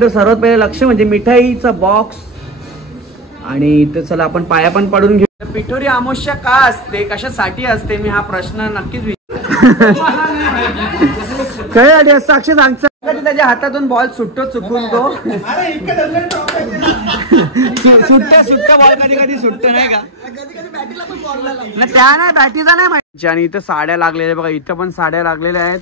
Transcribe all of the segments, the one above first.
तर सर्वात पहिले लक्ष म्हणजे मिठाईचा बॉक्स आणि इथं चला आपण पाया पण पडून घेऊ. पिठोरी अमावस्या का असते, कशासाठी असते, मी हा प्रश्न नक्कीच काय साक्षी सांगतो. त्याच्या हातातून बॉल सुटतो चुकून तो सुट्टा बॉल कधी कधी सुटतो नाही का, त्या नाही बॅटीचा नाही माहिती. आणि इथं साड्या लागलेल्या बघा, इथं पण साड्या लागलेल्या आहेत.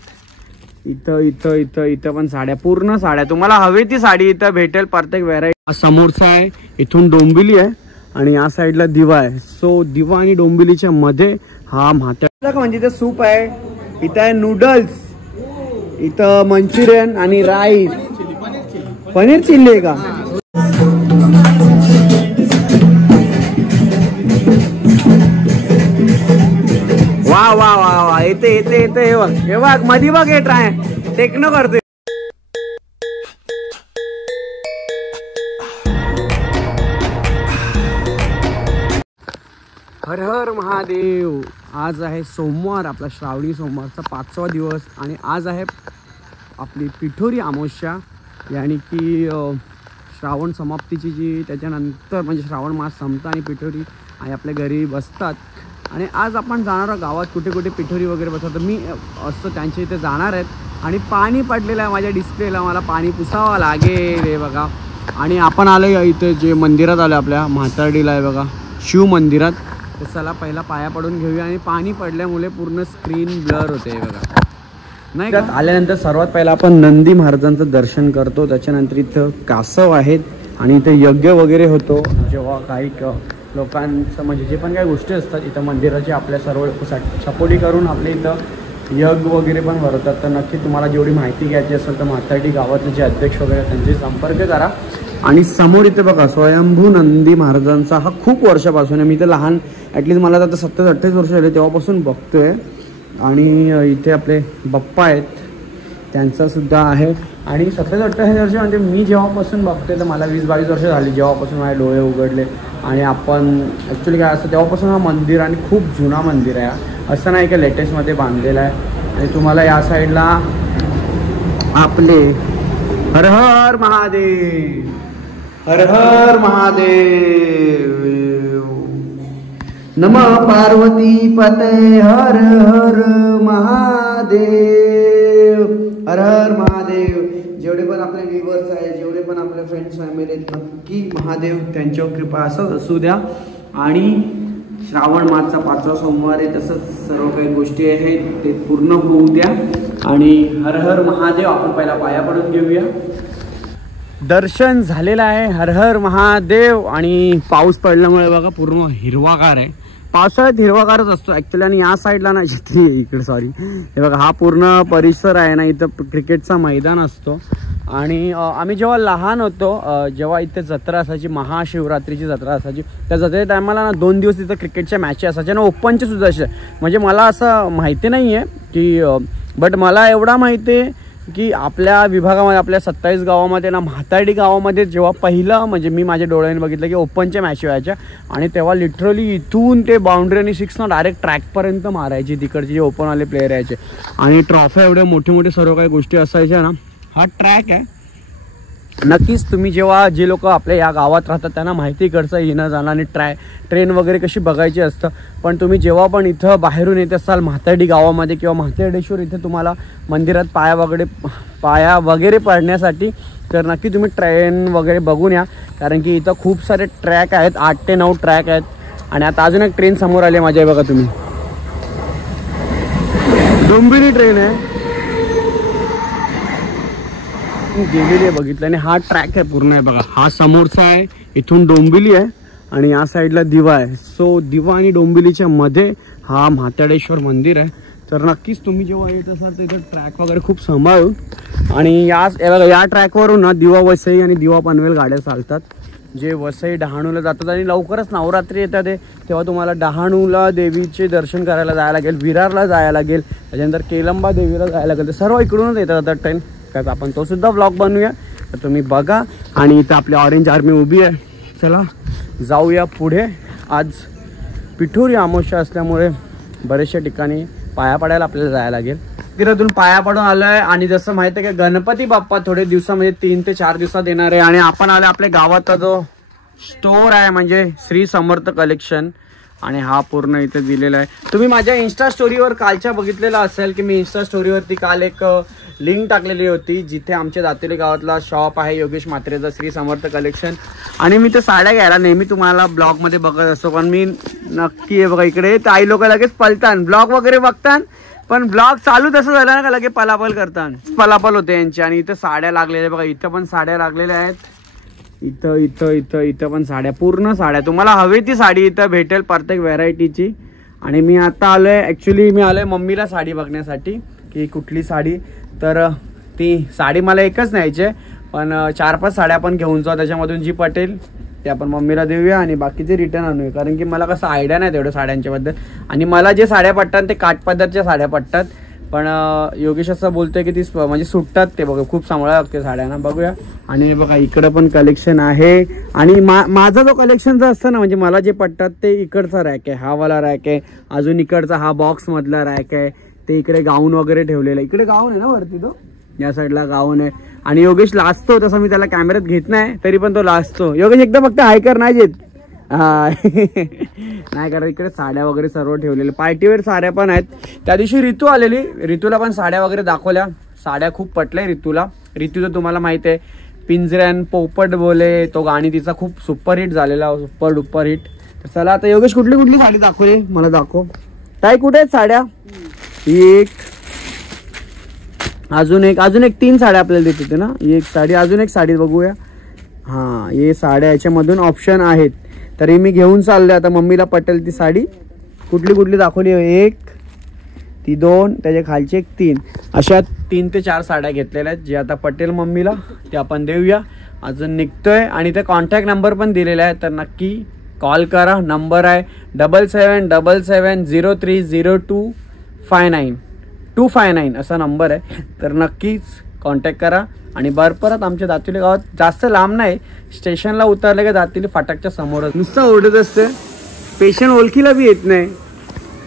इथं इथं इथं इथं पण साड्या, पूर्ण साड्या तुम्हाला हवी ती साडी इथं भेटेल. प्रत्येक व्हेरायटी. समोरचा आहे, इथून डोंबिवली आहे आणि या साईडला दिवा आहे. सो दिवा आणि डोंबिवलीच्या मध्ये हा म्हात्या म्हणजे इथं सूप आहे, इथं आहे नूडल्स, इथं मंचुरियन आणि राईस. पनीर चिल्ली आहे का. वा वा वा वा, येते येते येते. हे बघ मधी बघ, हे ट्राय टेक्नो करते. हर हर महादेव. आज आहे सोमवार, आपला श्रावणी सोमवारचा 5वा दिवस आणि आज आहे आपली पिठोरी अमावस्या, यानी की श्रावण समाप्तीची जी त्याच्यानंतर म्हणजे श्रावण मास संपता आणि पिठोरी आणि आपल्या घरी बसतात. आणि आज आपण जाणार आहोत गावात, कुठे कुठे पिठोरी वगैरे बसतात. मी असतो त्यांच्या इथे जाणार आहेत आणि पाणी पडलेलं आहे माझ्या डिस्प्लेला, मला पाणी पुसावं लागेल. हे बघा. आणि आपण आलो इथे जे मंदिरात आलो आपल्या म्हातारडीला आहे बघा, शिव मंदिरात. तर चला पहिला पाया पडून घेऊया. आणि पाणी पडल्यामुळे पूर्ण स्क्रीन ब्लर होते बघा. नाही का. आल्यानंतर सर्वात पहिला आपण नंदी महाराजांचं दर्शन करतो, त्याच्यानंतर इथं कासव आहेत आणि इथं यज्ञ वगैरे होतो. जेव्हा काही लोकांचं म्हणजे जे पण काही गोष्टी असतात इथं मंदिराची, आपल्या सर्व सपोर्टी करून आपल्या इथं यज्ञ वगैरे पण भरवतात. तर नक्की तुम्हाला जेवढी माहिती घ्यायची असेल तर म्हातारडी गावातले जे अध्यक्ष वगैरे त्यांचे संपर्क करा. आणि समोर इथे बघा स्वयंभू नंदी महाराजांचा हा खूप वर्षापासून आहे. मी तर लहान, ॲटलीस्ट मला आता 27-28 वर्ष झाले तेव्हापासून बघतोय. आणि इथे आपले बाप्पा आहेत त्यांचा सुद्धा आहे. आणि 27-28 वर्ष म्हणजे मी जेव्हापासून बघतोय तर मला 20-22 वर्ष झाली जेव्हापासून माझे डोळे उघडले. आणि आपण ॲक्च्युली काय असतं तेव्हापासून हा मंदिर आणि खूप जुना मंदिर आहे, असं नाही की लेटेस्टमध्ये बांधलेलं आहे. आणि तुम्हाला या साईडला आपले हर हर महादेव, हर हर महादेव, नमः पार्वती पते, हर हर महादेव, हर हर महादेव. जेवढे पण आपले व्ह्यूअर्स आहेत, जेवढे पण आपले फ्रेंड्स फॅमिली आहेत, नक्की महादेव त्यांच्यावर कृपा असंच असू द्या. आणि श्रावण मासचा 5वा सोमवार आहे, तसंच सर्व काही गोष्टी आहेत ते पूर्ण होऊ द्या. आणि हर हर महादेव. आपण पहिला पाया पडून घेऊया. दर्शन झालेलं आहे, हर हर महादेव. आणि पाऊस पडल्यामुळे बघा पूर्ण हिरवागार आहे. पावसाळ्यात हिरवागारच असतो ॲक्च्युली. आणि या साईडला ना इकडे सॉरी, हे बघा हा पूर्ण परिसर आहे ना, इथं क्रिकेटचा मैदान असतो. आणि आम्ही जेव्हा लहान होतो, जेव्हा इथे जत्रा असायची, महाशिवरात्रीची जत्रा असायची, त्या जत्रे टायमाला ना 2 दिवस तिथं क्रिकेटच्या मॅचेस असायच्या ना, ओपनचे सुद्धा असे. म्हणजे मला असं माहिती नाही आहे की, बट मला एवढा माहिती आहे की आपल्या विभागामध्ये, आपल्या 27 गावामध्ये ना, म्हातारडी गावामध्ये जेव्हा पहिलं म्हणजे मी माझ्या डोळ्याने बघितलं की ओपनच्या मॅच व्हायच्या. आणि तेव्हा लिटरली इथून ते बाउंड्री आणि 6 ना डायरेक्ट ट्रॅकपर्यंत मारायची तिकडचे जे ओपनवाले प्लेयर यायचे. आणि ट्रॉफ्या एवढ्या मोठे मोठे सर्व काही गोष्टी असायच्या ना. हा ट्रॅक आहे. नक्कीच तुम्ही जेव्हा जे लोक आपल्या या गावात राहतात त्यांना माहिती कडचं येणं जाणं आणि ट्रेन वगैरे कशी बघायची असतं. पण तुम्ही जेव्हा पण इथं बाहेरून येत असाल म्हातारडी गावामध्ये किंवा म्हातारडेश्वर इथे तुम्हाला मंदिरात पाया वगैरे पडण्यासाठी, तर नक्की तुम्ही ट्रेन वगैरे बघून या. कारण की इथं खूप सारे ट्रॅक आहेत, 8 ते 9 ट्रॅक आहेत. आणि आता अजून एक ट्रेन समोर आली माझ्या, बघा तुम्ही, डोंबिवली ट्रेन आहे गेलेली आहे बघितलं. आणि हा ट्रॅक आहे पूर्ण आहे बघा. हा समोरचा आहे, इथून डोंबिवली आहे आणि या साईडला दिवा आहे. सो दिवा आणि डोंबिवलीच्या मध्ये हा म्हातारडेश्वर मंदिर आहे. तर नक्कीच तुम्ही जेव्हा येत असाल तर इथं ट्रॅक वगैरे खूप सांभाळून. आणि या ट्रॅकवरून ना दिवा वसई आणि दिवा पनवेल गाड्या चालतात, जे वसई डहाणूला जातात. आणि लवकरच नवरात्री येतात तेव्हा तुम्हाला डहाणूला देवीचे दर्शन करायला जायला लागेल, विरारला जायला लागेल, त्याच्यानंतर केलंबा देवीला जायला लागेल. तर सर्व इकडूनच येतात आता ट्रेन. काय आपण तो सुद्धा ब्लॉग बनवूया, तर तुम्ही बघा. आणि इथं आपली ऑरेंज आर्मी उभी आहे. चला जाऊया पुढे. आज पिठोरी अमावस्या असल्यामुळे बरेचशा ठिकाणी पाया पडायला आपल्याला जायला लागेल. मंदिरातून पाया पडून आलोय आणि जसं माहिती आहे की गणपती बाप्पा थोडे दिवसामध्ये 3 ते 4 दिवसात येणार आहे आणि आपण आलो आपल्या गावाचा जो स्टोर आहे म्हणजे श्री समर्थ कलेक्शन आणि हा पूर्ण इथे दिलेला आहे. तुम्ही माझ्या इन्स्टा स्टोरीवर कालच्या बघितलेला असेल की मी इन्स्टा स्टोरीवरती काल एक लिंक टाकलेली होती जिथे आमच्या दातेली गावातला शॉप आहे योगेश म्हात्रेचा श्री समर्थ कलेक्शन आणि मी ते साड्या घ्यायला नेहमी तुम्हाला ब्लॉगमध्ये बघत असतो पण मी नक्की आहे बघा इकडे आई लोक लगेच पलतात ब्लॉग वगैरे बघतात पण ब्लॉग चालू तसं झालं ना का लगेच पलापल करतात पलापल होते यांची. आणि इथं साड्या लागलेल्या बघा इथं पण साड्या लागलेल्या आहेत इथं इथं इथं इथं पण साड्या पूर्ण साड्या तुम्हाला हवी ती साडी इथं भेटेल प्रत्येक व्हेरायटीची. आणि मी आता आलोय ॲक्च्युली मी आलोय मम्मीला साडी बघण्यासाठी की कुठली साडी तर ती साडी मला एकच न्यायची पण 4-5 साड्या आपण घेऊन जाऊ त्याच्यामधून जी पटेल ते आपण मम्मीला देऊया आणि बाकीचे रिटर्न आणूया कारण की मला कसं आयडिया नाही तेवढं साड्यांच्याबद्दल आणि मला जे साड्या पडतात ते काठपदरच्या साड्या पडतात पण योगेश असं बोलतोय की ती म्हणजे सुटतात ते बघा खूप सांभाळावं लागते साड्यांना बघूया. आणि बघा इकडं पण कलेक्शन आहे आणि माझा जो कलेक्शनचा असतं ना म्हणजे मला जे पडतात ते इकडचा रॅक आहे हा वाला रॅक आहे अजून इकडचा हा बॉक्स मधला रॅक आहे ते इकडे गाऊन वगैरे ठेवलेलं आहे इकडे गाऊन आहे ना वरती तो या साईडला गाऊन आहे आणि योगेश लाजतो तसं मी त्याला कॅमेऱ्यात घेत नाही तरी पण तो लाजतो. योगेश एकदा फक्त हायकर नाही घेत नाही कारण इकडे साड्या वगैरे सर्व ठेवलेले पार्टीवेअर साड्या पण आहेत. त्या दिवशी ऋतू आलेली ऋतूला पण साड्या वगैरे दाखवल्या साड्या खूप पटल्या ऋतूला. ऋतूचं तुम्हाला माहिती आहे पिंजऱ्यान पोपट बोले तो गाणी तिचा खूप सुपरहिट झालेला सुपर डुपर हिट. तर चला आता योगेश कुठली कुठली साडी दाखवली मला दाखव ताई कुठे आहेत साड्या एक अजून एक 3 साड्या आपल्याला देत होते ना एक साडी अजून एक साडी बघूया हां हे साड्या याच्यामधून ऑप्शन आहेत तरी मी घेऊन चालले आता मम्मीला पटेल ती साडी कुठली कुठली दाखवली एक ती 2 त्याच्या खालची एक 3 अशा 3 ते 4 साड्या घेतलेल्या आहेत जे आता पटेल मम्मीला ते आपण देऊया. अजून निघतोय आणि ते कॉन्टॅक्ट नंबर पण दिलेला आहे तर नक्की कॉल करा नंबर आहे 7777030259 असा नंबर आहे तर नक्कीच कॉन्टॅक्ट करा. आणि परत आमच्या दातेली गावात जास्त लांब नाही स्टेशनला उतरले का दातेली फाटकच्या समोरच नुसतं ओरडत असते पेशंट ओळखीला बी येत नाही.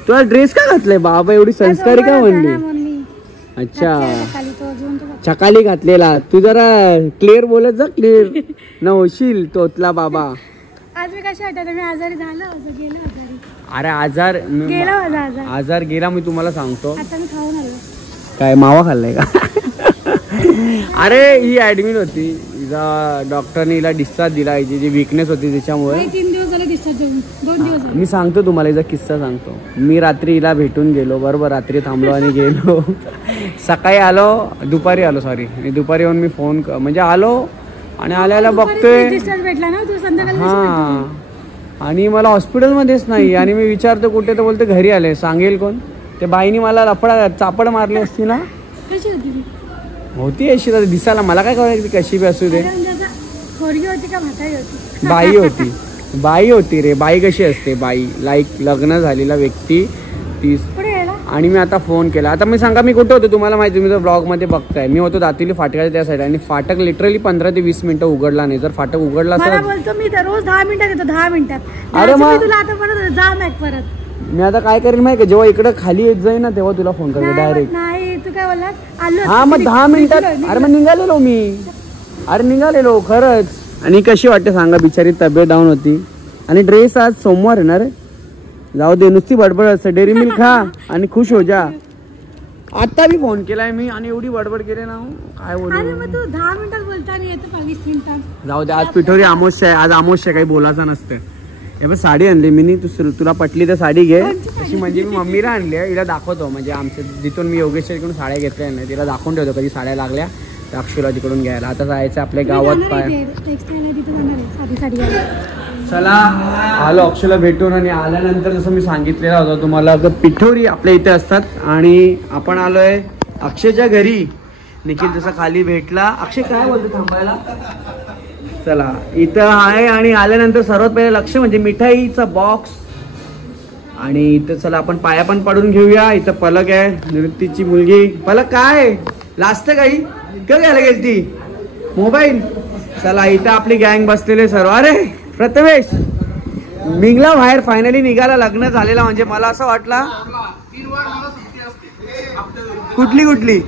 तुला ड्रेस का घातलाय बाबा एवढी संस्कारी का म्हणली अच्छा चकाली घातलेला तू जरा क्लिअर बोलत जा क्लिअर न होशील तोतला बाबा. आज मी कशी वाटत मी आजारी झालो गेलो आजारी अरे आजार गेला मी तुम्हाला सांगतो आता मी खाऊन आलो काय मावा खाल्लाय का अरे ही ऍडमिट होती हिला डॉक्टरने हिला डिस्चार्ज दिला हिची जी वीकनेस होती त्याच्यामुळे 3 दिवस झाले डिस्चार्ज होऊन 2 दिवस मी सांगतो तुम्हाला हिचा किस्सा सांगतो. मी रात्री हिला भेटून गेलो बरोबर रात्री थांबलो आणि गेलो सकाळी आलो दुपारी आलो सॉरी दुपारी येऊन मी फोन म्हणजे आलो आणि आल्याला बघतोय डिस्चार्ज भेटला ना तू संध्याकाळी हां आणि मला हॉस्पिटलमध्येच नाही आणि मी विचारतो कुठे तर बोलते घरी आले सांगेल कोण ते बाईनी मला लफडा चापड मारली असती ना कशी होती होती अशी तर दिसायला मला काय कळायचं कशी बी असू दे होती का म्हातारी होती बाई होती रे बाई कशी असते बाई लाईक लग्न झालेला व्यक्ती तीस आणि मी आता फोन केला आता मी सांगा मी कुठे होतो तुम्हाला माहिती तुम्ही तर ब्लॉगमध्ये बघताय मी होतो दातेली फाटकाच्या त्या साईड आणि फाटक लिटरली 15 ते 20 मिनिटं उघडला नाही जर फाटक उघडला मला बोलतो मी रोज 10 मिनिटात येतो 10 मिनिटात अरे मग तुला आता परत जा मॅक परत मी आता काय करेन माहिती जेव्हा इकडे खाली येत जाईल ना तेव्हा तुला फोन करतो डायरेक्ट नाही तू काय बोललास आलो हा मग 10 मिनिटात अरे मग निघालेलो मी निघालेलो खरंच. आणि कशी वाटते सांगा बिचारी तब्येत डाऊन होती आणि ड्रेस आज सोमवार आहे ना रे जाऊ दे नुसती बडबड असते डेअरी मिल्क खा आणि खुश हो जा. आता मी फोन केलाय मी आणि एवढी बडबड केली ना काय बोलू तू 10 मिनिटात बोलता आणि येतो 20 मिनिटात जाऊ दे आज पिठोरी अमावस्या आहे आज अमावस्या काही बोलायचं नसतं. हे बघ साडी आणली मी तुला पटली तर साडी घे अशी म्हणजे मी मम्मीला आणली आहे हिला दाखवतो म्हणजे आमच्या जिथून मी योगेश्वरीकडून साड्या घेतल्या नाही तिला दाखवून ठेवतो कधी साड्या लागल्या तर अक्षुला तिकडून घ्यायला. आता जायचं आपल्या गावात पाय चला आलो अक्षुला भेटून आणि आल्यानंतर जसं मी सांगितलेलं होतं तुम्हाला पिठोरी आपल्या इथे असतात आणि आपण आलोय अक्षयच्या घरी. निखिल जसा खाली भेटला अक्षय काय बोलतो थांबायला चला इथं आहे आणि आल्यानंतर सर्वात पहिले लक्ष म्हणजे मिठाईचा बॉक्स आणि इथं चला आपण पाया पण पाडून घेऊया. इथं पलक आहे निवृत्तीची मुलगी पलक काय लाजते काही का घ्यायला गेली ती मोबाईल. चला इथं आपली गँग बसलेले सर्व अरे प्रथमेश निघला बाहेर फायनली निघाला लग्न झालेला म्हणजे मला असं वाटलं कुठली कुठली?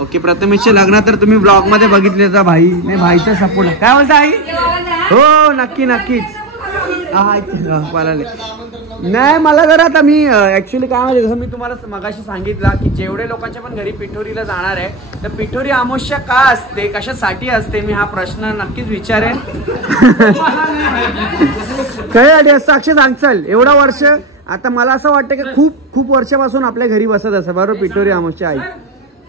ओके, प्रथमेशचे लग्न तर तुम्ही ब्लॉग मध्ये बघितले तर भाई नाही, भाईचा सपोर्ट काय बोलता आई? हो नक्की नक्कीच. नाही मला जरा आता मी ऍक्च्युली काय म्हणजे जसं मी तुम्हाला मगाशी सांगितलं की जेवढे लोकांच्या पण घरी पिठोरीला जाणार आहे तर पिठोरी अमावस्या का असते, कशासाठी असते, मी हा प्रश्न नक्कीच विचारेन. काय साक्ष सांग चल. एवढा वर्ष आता मला असं वाटतं की खूप खूप वर्षापासून आपल्या घरी बसत असं बरोबर पिठोरी अमावस्या आई,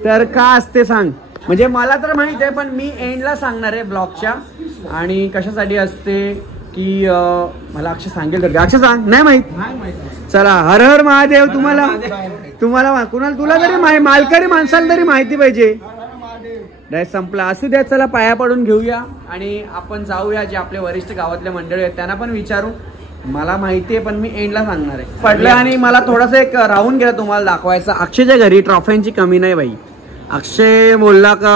तर का असते सांग. म्हणजे मला तर माहित आहे पण मी एंडला सांगणार आहे ब्लॉगच्या. आणि कशासाठी असते की मला अक्षय सांगेल तर अक्षय सांग. नाही माहित? चला हर हर महादेव. तुम्हाला कुणाला तुला तरी मालकरी माणसाला तरी माहिती पाहिजे. डायरेक्ट संपला. असू द्या, चला पाया पडून घेऊया आणि आपण जाऊया. जे आपले वरिष्ठ गावातले मंडळी आहेत त्यांना पण विचारू. मला माहिती आहे पण मी एंडला सांगणार आहे. पडलं आणि मला थोडंसं एक राहून गेलं तुम्हाला दाखवायचं. अक्षयच्या घरी ट्रॉफ्यांची कमी नाही बाई. अक्षय बोलला का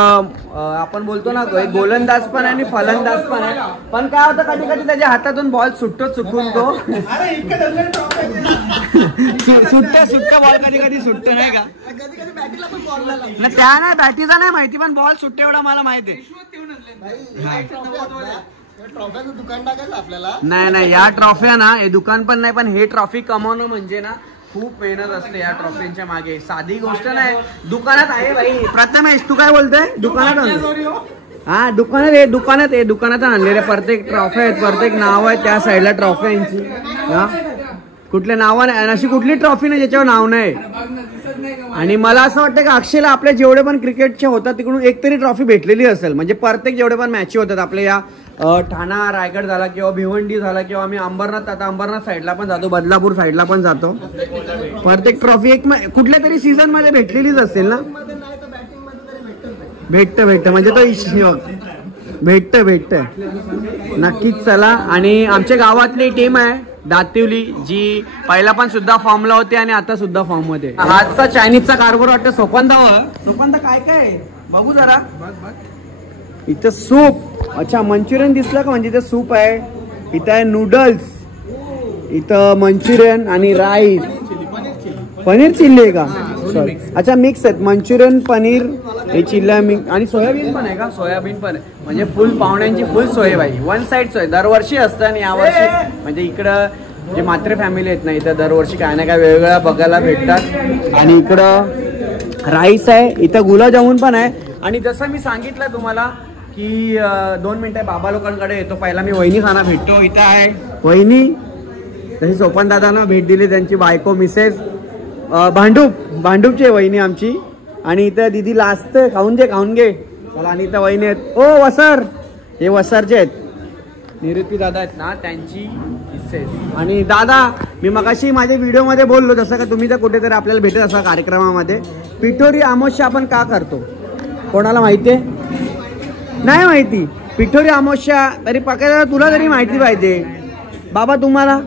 आपण बोलतो ना एक गोलंदाज पण आहे आणि फलंदाज पण आहे. पण काय होतं कधी कधी त्याच्या हातातून बॉल सुटतो चुकून तो सुट्टा बॉल कधी कधी सुटतो नाही का? त्या नाही बॅटीचा नाही माहिती पण बॉल सुटतो एवढा मला माहिती आहे. दुकान टाकायचं आपल्याला. नाही या ट्रॉफ्या ना हे दुकान पण नाही पण हे ट्रॉफी कमावणं म्हणजे ना खूप मेहनत असते या ट्रॉफींच्या मागे. साधी गोष्ट नाही. दुकानात आहे भाई. प्रथमेश तू काय बोलतोय? दुकानात हा दुकानात आणलेले प्रत्येक ट्रॉफी आहेत, प्रत्येक नाव आहे त्या साईडला ट्रॉफ्यांची. हा कुठल्या नावाने अशी कुठली ट्रॉफी नाही ज्याच्यावर नाव नाही. आणि मला असं वाटतं की अक्षयला आपल्या जेवढे पण क्रिकेटचे होतात तिकडून एक तरी ट्रॉफी भेटलेली असेल. म्हणजे प्रत्येक जेवढे पण मॅची होतात आपल्या या ठाणा रायगड झाला किंवा भिवंडी झाला किंवा आम्ही अंबरनाथ, आता अंबरनाथ साईडला पण जातो, बदलापूर साईडला पण जातो. प्रत्येक ट्रॉफी एक कुठल्या तरी सीझन मध्ये भेटलेलीच असेल ना. भेटत म्हणजे तो भेटत नक्कीच. चला. आणि आमच्या गावातली टीम आहे दातिवली जी पहिला पण सुद्धा फॉर्मला होते आणि आता सुद्धा फॉर्म मध्ये. हातचा चायनीजचा कारभार वाटतं सोपांदा काय काय बघू जरा. इथं सूप. अच्छा मंचुरियन दिसलं का? म्हणजे इथं सूप आहे, इथं आहे नूडल्स, इथं मंचुरियन आणि राईस. पनीर चिल्ली आहे का? सॉरी अच्छा मिक्स आहेत मंचुरियन पनीर हे चिल्ला मिक्स आणि सोयाबीन पण आहे का? सोयाबीन पण आहे. म्हणजे फुल पाहुण्यांची फुल सोय बाई. वन साईड सोय दरवर्षी असतं आणि यावर्षी म्हणजे इकडं जे मात्र फॅमिली आहेत ना इथं दरवर्षी काय ना काय वेगवेगळ्या बघायला भेटतात. आणि इकडं राईस आहे, इथं गुलाबजामुन पण आहे. आणि जसं मी सांगितलं तुम्हाला की 2 मिनिटं बाबा लोकांकडे येतो. पहिला मी वहिनी खाना भेटतो. इथं आहे वहिनी, तशी सोपन दादांना भेट दिली, त्यांची बायको मिसेस भांडूपची वहिनी आमची. आणि इथं दिदी लास्ट खाऊन घे चला. आणि इथं वहिनी आहेत ओ वसर, हे वसरचे आहेत निवृत्ती दादा आहेत ना त्यांची मिसेस. आणि दादा मी मगाशी माझ्या व्हिडिओमध्ये बोललो जसं का तुम्ही तर कुठेतरी आपल्याला भेटत असा कार्यक्रमामध्ये. पिठोरी अमावस्या आपण का करतो कोणाला माहिती आहे? नाही माहिती. पिठोरी अमावस्या तरी पकडा तुला तरी माहिती पाहिजे. बाबा तुम्हाला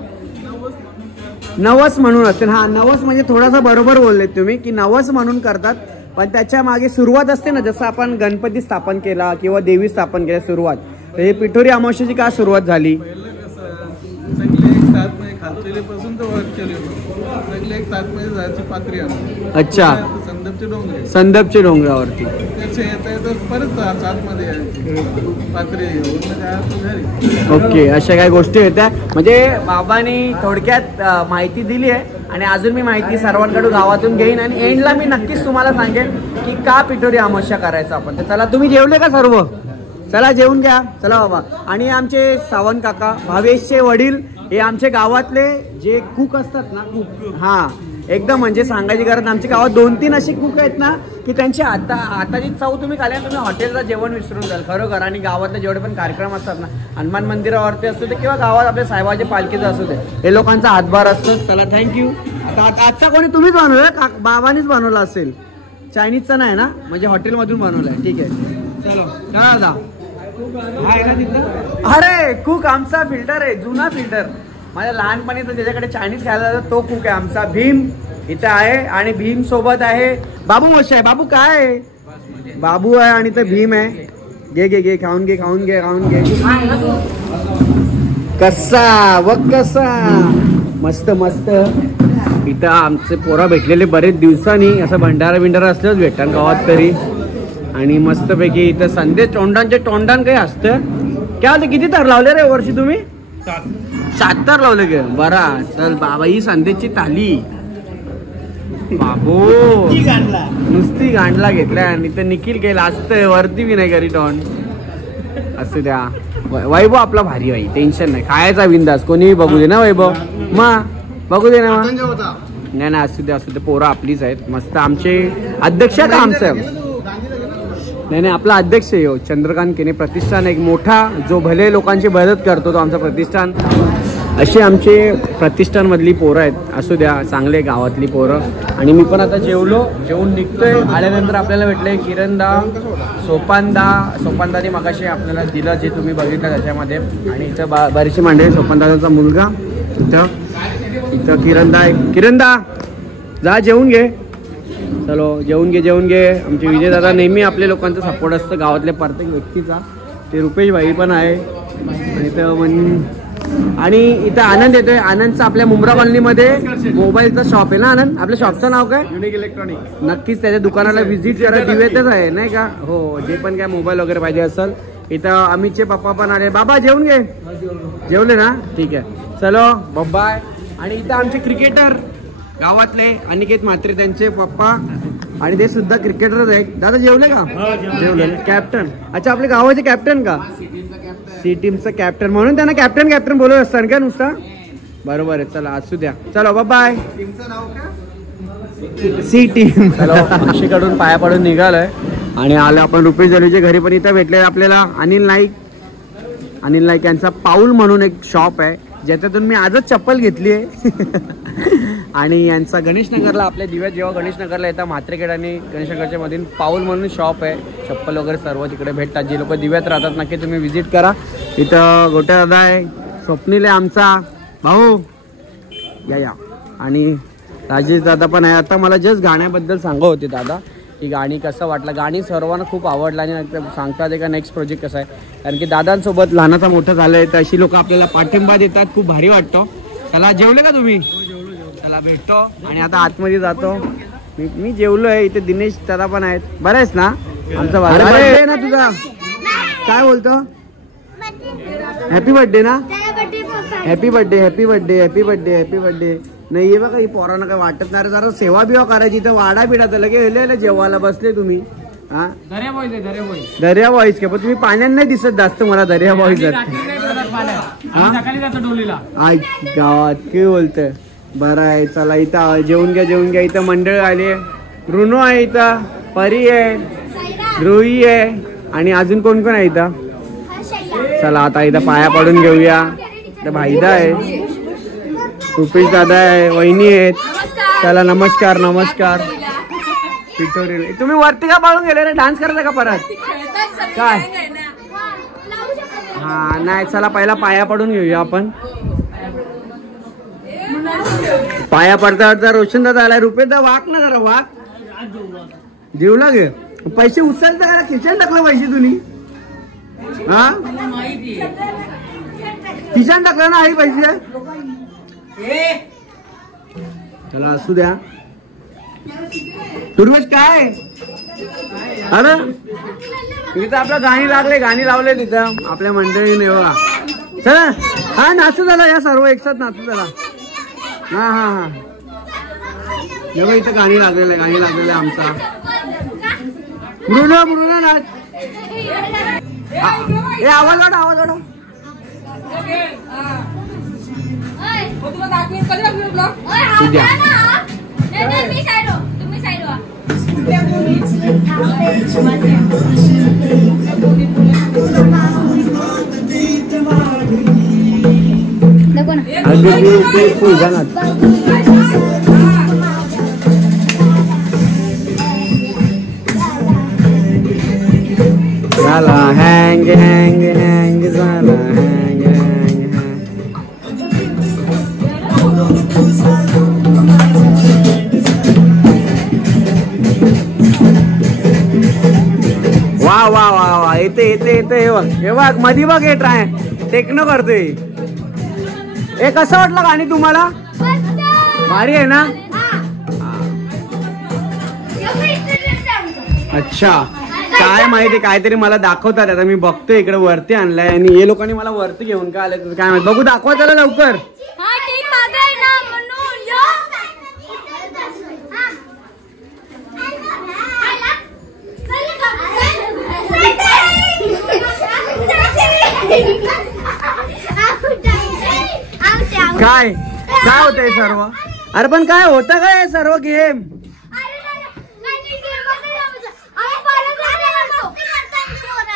नवस म्हणून असेल. हा नवस म्हणजे थोडासा बरोबर बोलले तुम्ही की नवस म्हणून करतात. पण त्याच्या मागे सुरुवात असते ना, जसं आपण गणपती स्थापन केला किंवा देवी स्थापन केला सुरुवात, तर हे पिठोरी अमावस्याची का सुरुवात झाली? अच्छा संदपच्या डोंगरावरती. ओके अशा काही गोष्टी होत्या. म्हणजे बाबांनी थोडक्यात माहिती दिली आहे आणि अजून मी माहिती सर्वांकडून गावातून घेईन आणि एंडला मी नक्कीच तुम्हाला सांगेन की का पिठोरी अमावस्या करायचं आपण. तर चला तुम्ही जेवले का सर्व? चला जेवून घ्या. चला बाबा. आणि आमचे सावंत काका भावेशचे वडील हे आमच्या गावातले जे कुक असतात ना, कुक हा एकदम म्हणजे सांगायची गरज. आमच्या गावात 2-3 असे कुक आहेत ना की त्यांची आताची चव तुम्ही खाल्या तुम्ही हॉटेलचं जेवण विसरून जाल खरोखर. आणि गावातले जेवढे पण कार्यक्रम असतात ना, हनुमान मंदिरावरती असू दे किंवा गावात आपल्या साहेबाच्या पालखीचं असू दे, हे लोकांचा हातभार असतो. चला थँक्यू. आता आजचा कोणी तुम्हीच बनवलं? बाबांनीच बनवला असेल. चायनीजचा नाही ना, म्हणजे हॉटेलमधून बनवलाय. ठीक आहे चलो. काय दादा आहे ना तिथं? अरे कुक आमचा फिल्टर आहे, जुना फिल्टर. माझ्या लहानपणीचा ज्याच्याकडे चायनीज खायला जातो तो कुक आहे आमचा भीम. इथं आहे आणि भीम सोबत आहे बाबू मोशा आहे. बाबू काय आहे? बाबू आहे आणि इथं भीम आहे. घे खाऊन घे. कसा बघ कसा मस्त. इथं आमचे पोरा भेटलेले बरेच दिवसांनी, असं भंडारा असलंच भेटतात गावात तरी. आणि मस्तपैकी इथं संदेश तोंडान काही असतं. काय होतं, किती तर लावले रे वर्षी तुम्ही? 7 तर लावले गे. बरा चल बाबा, ही संदेशची ताली बाबो नुसती गांडला घेतल्या. आणि तर निखिल गेला असतं वरती बी नाही करी टॉन. असू द्या, वैभव आपला भारी भाई, टेन्शन नाही, खायचा बिंदास, कोणीही बघू दे ना वैभव, मग बघू दे ना. नाही असू दे, पोरं आपलीच आहेत मस्त. आमचे अध्यक्ष का आमचं नाही आपला अध्यक्ष आहे चंद्रकांत केने प्रतिष्ठान, एक मोठा जो भले लोकांची मदत करतो तो आमचा प्रतिष्ठान. अशी आमचे प्रतिष्ठान मधली पोरं आहेत. असू द्या, चांगले गावातली पोरं. आणि मी पण आता जेवून निघतोय. आल्यानंतर आपल्याला भेटले किरणदा, सोपानदाने मगाशी आपल्याला दिलं जे तुम्ही बघितलं त्याच्यामध्ये. आणि इथं बरीचशी मंडळी, सोपानदाचा मुलगा इथं किरणदा जा जेवून घे. चलो जेवून घे. आमचे विजयदादा नेहमी आपल्या लोकांचा सपोर्ट असतं, गावातल्या प्रत्येक व्यक्तीचा. ते रुपेश भाई पण आहे. आणि इथं आनंद येतोय. आनंदचा आपल्या मुंब्रा कॉलनीमध्ये मोबाईलचा शॉप आहे ना आनंद? आपल्या शॉपचं नाव काय? Unique electronic. नक्कीच त्याच्या दुकानाला व्हिजिट करा, दिव्यातच आहे नाही का? हो, जे पण काय मोबाईल वगैरे पाहिजे असेल. इथं अमितचे पप्पा पण आले. बाबा जेवून घे. जेवले ना? ठीक आहे, चलो बाय. आणि इथं आमचे क्रिकेटर गावातले अनिकेत म्हात्रे, त्यांचे पप्पा, आणि ते सुद्धा क्रिकेटरच आहेत. दादा जेवले का? जेवले. कॅप्टन, अच्छा आपल्या गावाचे कॅप्टन का? सी टीमचा कॅप्टन, म्हणून त्यांना कॅप्टन बोलत असतात का नुसता? बरोबर आहे, चला असू द्या, चलो बाय. C team. कडून पाया पडून निघालोय आणि आलो आपण रुपेश जलूच्या घरी. पण इथं भेटले आपल्याला अनिल नाईक यांचा पाऊल म्हणून एक शॉप आहे, ज्याच्यातून मी आजच चप्पल घेतली आहे. आणि यांचा गणेशनगरला, आपल्या दिव्यात जेव्हा गणेशनगरला येतात म्हात्रेखेड आणि गणेशनगरच्या मधून पाऊल म्हणून शॉप आहे. चप्पल वगैरे सर्व तिकडे भेटतात. जे लोक दिव्यात राहतात नक्की तुम्ही व्हिजिट करा. इथं गोट्या दादा आहे, स्वप्नील आहे आमचा भाऊ, या. आणि राजेश दादा पण आहे. आता मला जस्ट गाण्याबद्दल सांगत होते दादा की गाणी कसं वाटलं. गाणी सर्वांना खूप आवडलं आणि सांगतात का नेक्स्ट प्रोजेक्ट कसा आहे. कारण की दादांसोबत लहानाचा मोठं झालं आहे, तर अशी लोक आपल्याला पाठिंबा देतात, खूप भारी वाटतं. चला जेवले का तुम्ही? चला भेटतो. आणि आता आतमध्ये जातो. मी जेवलो आहे. इथे दिनेश दादा पण आहेत. बरं आहेस ना? आमचा बर्थडे ना तुझा? काय बोलतो? हॅपी बर्थडे ना? Happy birthday. नाही ये बघा, ही पोरांना काय वाटत नाही. जरा सेवा बिवा करायची, तर वाडा बिडा तर लगे जेवायला बसले तुम्ही. हा, दर्या बॉईज का? पण तुम्ही पाण्यात नाही दिसत जास्त मला दर्या बॉईज. गावात काय बोलतोय? बरं आहे, चला इथं जेवून घ्या. इथं मंडळ आले. ऋणू आहे इथं, परी आहे, रोही आहे, आणि अजून कोण आहे इथं? चला आता इथं पाया पडून घेऊया. इथं भाईदा आहे, रुपेश दादा आहे, वहिनी आहेत. चला नमस्कार. पिठोरी तुम्ही वरती का पाळून गेले रे? डान्स करायचा का परत? काय? हा नाही, चला पहिला पाया पडून घेऊया आपण. पाया पडता रोशन दादा आलाय. रुपेश दादा वाक ना जरा, वाक जेवला गे. पैसे उचलता का? खिशान टाकलं पैसे तुम्ही? हा, खिशान टाकलं ना आई पैसे? चला असू द्या. तुरवेश काय? अरे तिथं आपलं गाणी लावले तिथं आपल्या मंडळीने. बघा चला, हा नाचू झाला, या सर्व एकसाथ नाचू झाला. हा जेव्हा इथं गाणी लागलेलं आमचा मृण नाच. आवाज वाढव. झाला हँग झाला हँग. वा येते हे बघ मधी बघ, हे ट्राय टेक्नो करतोय. हे कसं वाटलं गाणी तुम्हाला? भारी आहे ना? अच्छा, काय माहिती काहीतरी मला दाखवतात. आता मी बघतोय इकडे वरती आणलाय आणि हे लोकांनी मला वरती घेऊन का आले काय माहिती. बघू, दाखवा त्याला लवकर. काय काय होतंय सर्व? अरे पण काय होतं काय सर्व गेम?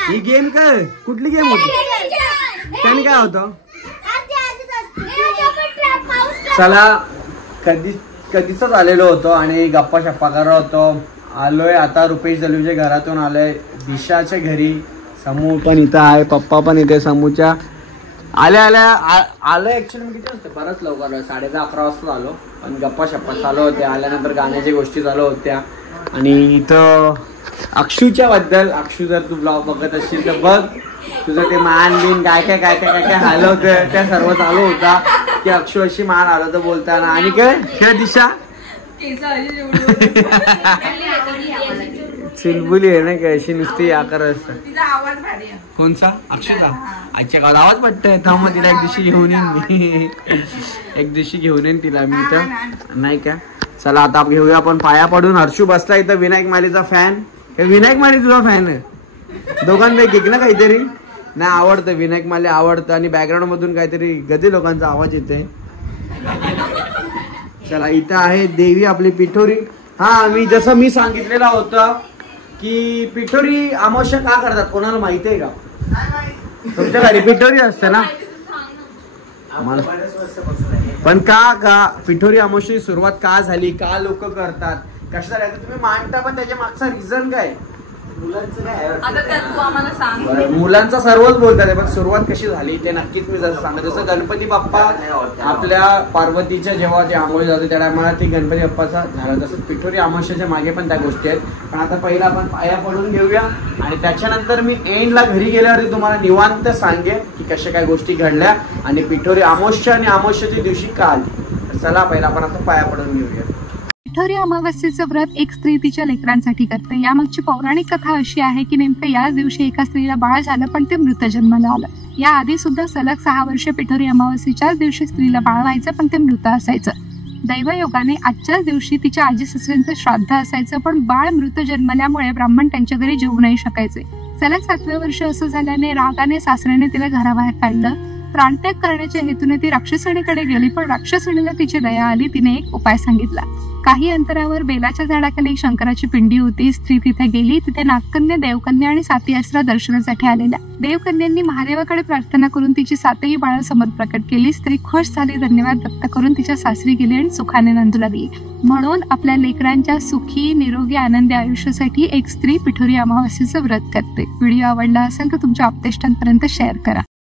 ही गेम काय? कुठली गेम होती? त्याने काय होतं? चला, कधीच आलेलो होतो आणि गप्पा शप्पा करत होतो. आलोय आता रुपेश दलूच्या घरातून आलोय दिशाच्या घरी. समू पण इथं आहे, पप्पा पण इथे समूच्या. आलोय ऍक्च्युअली मी किती वाजता? बरंच लवकर आलोय, 10:30-11 वाजता आलो. पण गप्पा शप्पा चालू होत्या, आल्यानंतर गाण्याच्या गोष्टी चालू होत्या. आणि इथं अक्षूच्या बद्दल, अक्षू जर तू ब्लॉग बघत असशील तर बघ, तुझं ते मान बिन काय काय काय काय काय हलवतं त्या सर्व चालू होता की अक्षू अशी मान हलवतं बोलताना. आणि काय दिशा चिलबुली आहे ना की अशी नुसती आकार असतं. कोणचा? अक्षूचा? आजच्या गावाला आवाज पडतंय. थांब तिला एक दिवशी घेऊन येईन मी. एक दिवशी घेऊन येईन तिला मी इथं, नाही का? चला आता घेऊया आपण पाया पडून. हर्षू बसला इथं, विनायक मालीचा फॅन. विनायक माली तुझा फॅन आहे? दोघांपैकी एक ना काहीतरी? नाही, आवडतं विनायक माली, आवडतं. आणि बॅकग्राऊंड मधून काहीतरी गदी लोकांचा आवाज येते. चला, इथं आहे देवी आपली पिठोरी. हा, जसं मी सांगितलेलं होतं की पिठोरी अमावस्या का करतात, कोणाला माहिती आहे का? तुमच्या घरी पिठोरी असते ना? पण का पिठोरी अमावस्येची सुरुवात का झाली, का लोक करतात, कशासाठी तुम्ही मांडता, पण त्याच्या मागचा रिझन काय? मुलांचा सर्वच बोलतात, पण सुरुवात कशी झाली ते नक्कीच मी जसं सांगतो. जसं गणपती बाप्पा आपल्या पार्वतीच्या जेव्हा ते आंघोळी जाते त्या टायमाला ती गणपती बाप्पाचा झाला, तसंच पिठोरी अमावस्याच्या मागे पण त्या गोष्टी आहेत. पण आता पहिला आपण पाया पडून घेऊया आणि त्याच्यानंतर मी एंडला घरी गेल्यावरती तुम्हाला निवांत सांगेन की कशा काय गोष्टी घडल्या आणि पिठोरी अमावस्या आणि अमावस्याच्या दिवशी का आली. चला पहिला आपण आता पाया पडून घेऊया. पिठोरी अमावस्येचं व्रत एक स्त्री तिच्या लेकरांसाठी करते. यामागची पौराणिक कथा अशी आहे की नेमकं याच दिवशी एका स्त्रीला बाळ झालं, पण ते मृत जन्माला आलं. या आधी सुद्धा सलग 6 वर्ष पिठोरी अमावस्येच्याच दिवशी स्त्रीला बाळ व्हायचं, पण ते मृत असायचं. दैवयोगाने आजच्याच दिवशी तिच्या आजी सासऱ्यांचं श्राद्ध असायचं, पण बाळ मृत जन्मल्यामुळे ब्राह्मण त्यांच्या घरी जेवू नाही शकायचे. सलग 7वें वर्ष असं झाल्याने रागाने सासऱ्याने तिला घराबाहेर काढलं. प्राणत्याग करण्याच्या हेतूने ती राक्षसणीकडे गेली, पण राक्षसणीला तिची दया आली. तिने एक उपाय सांगितला. काही अंतरावर बेलाच्या झाडाखाली एक शंकराची पिंडी होती. स्त्री तिथे गेली. तिथे नागकन्या, देवकन्या आणि 7 अस्त्रा दर्शनासाठी आलेल्या. देवकन्यांनी महादेवाकडे प्रार्थना करून तिची 7ही बाळं समोर प्रकट केली. स्त्री खुश झाली, धन्यवाद व्यक्त करून तिच्या सासरी गेली आणि सुखाने नांदू लागली. म्हणून आपल्या लेकरांच्या सुखी, निरोगी, आनंदी आयुष्यासाठी एक स्त्री पिठोरी अमावस्येचं व्रत करते. व्हिडिओ आवडला असेल तर तुमच्या आप्तेष्टांपर्यंत शेअर करा.